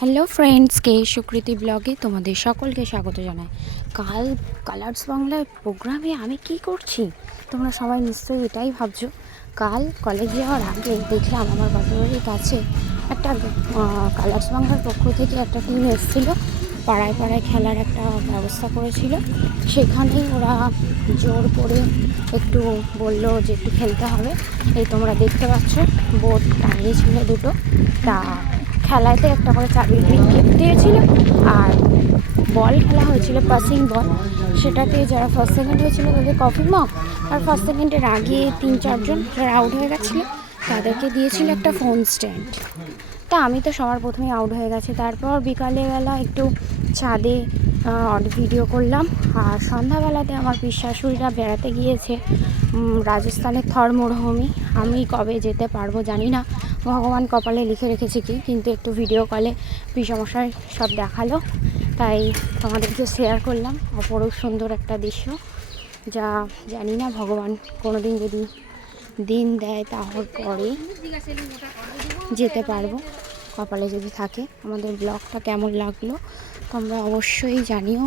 Hello friends কে সুকৃতি ব্লগে তোমাদের সকলকে স্বাগত জানাই। কাল কালার্স বাংলার প্রোগ্রামে আমি কি করছি? তোমরা সবাই নিশ্চয়ই এটাই ভাবছ। কাল কলেজ যাওয়ার আগে দেখলাম আমার বাড়ির কাছে একটা কালার্স বাংলার পক্ষ থেকে একটা টিম এসেছিল। পাড়ায় পাড়ায় খেলার একটা ব্যবস্থা করেছিল। সেখানেই ওরা জোর করে একটু বলল যে একটু খেলতে হবে। এই তোমরা দেখতে পাচ্ছ বোর্ড টাঙিয়েছিল দুটো। তা খেলাতে একটা করে চাবির গিফট দিয়েছিল আর বল খেলা হয়েছিল পাসিং বল সেটাতে যারা ফার্স্ট সেকেন্ড হয়েছিল তাদের কফি মগ আর ফার্স্ট সেকেন্ডের আগে তিন, চারজন যারা আউট হয়ে গেছিল, তাদেরকে দিয়েছিল একটা ফোন স্ট্যান্ড তা আমি তো সবার প্রথমে আউট হয়ে গেছে। তারপর বিকালেবেলা একটু ছাদে ভিডিও করলাম। আর সন্ধ্যাবেলাতে আমার শাশুড়িরা বেড়াতে গিয়েছে রাজস্থানের থর মরুভূমি আমি কবে যেতে পারব জানি না। ভগবান কপালে লিখে রেখেছে কি, কিন্তু একটু ভিডিও কলে পিসমশাই সব দেখাল। তাই তোমাদেরকে শেয়ার করলাম। অপরূপ সুন্দর একটা দৃশ্য, যা জানি না ভগবান কোনো দিন যদি দিন দেয় তাহলে পরে যেতে পারব। কপালে যদি থাকে। আমাদের ব্লগটা কেমন লাগল তোমরা অবশ্যই জানিও।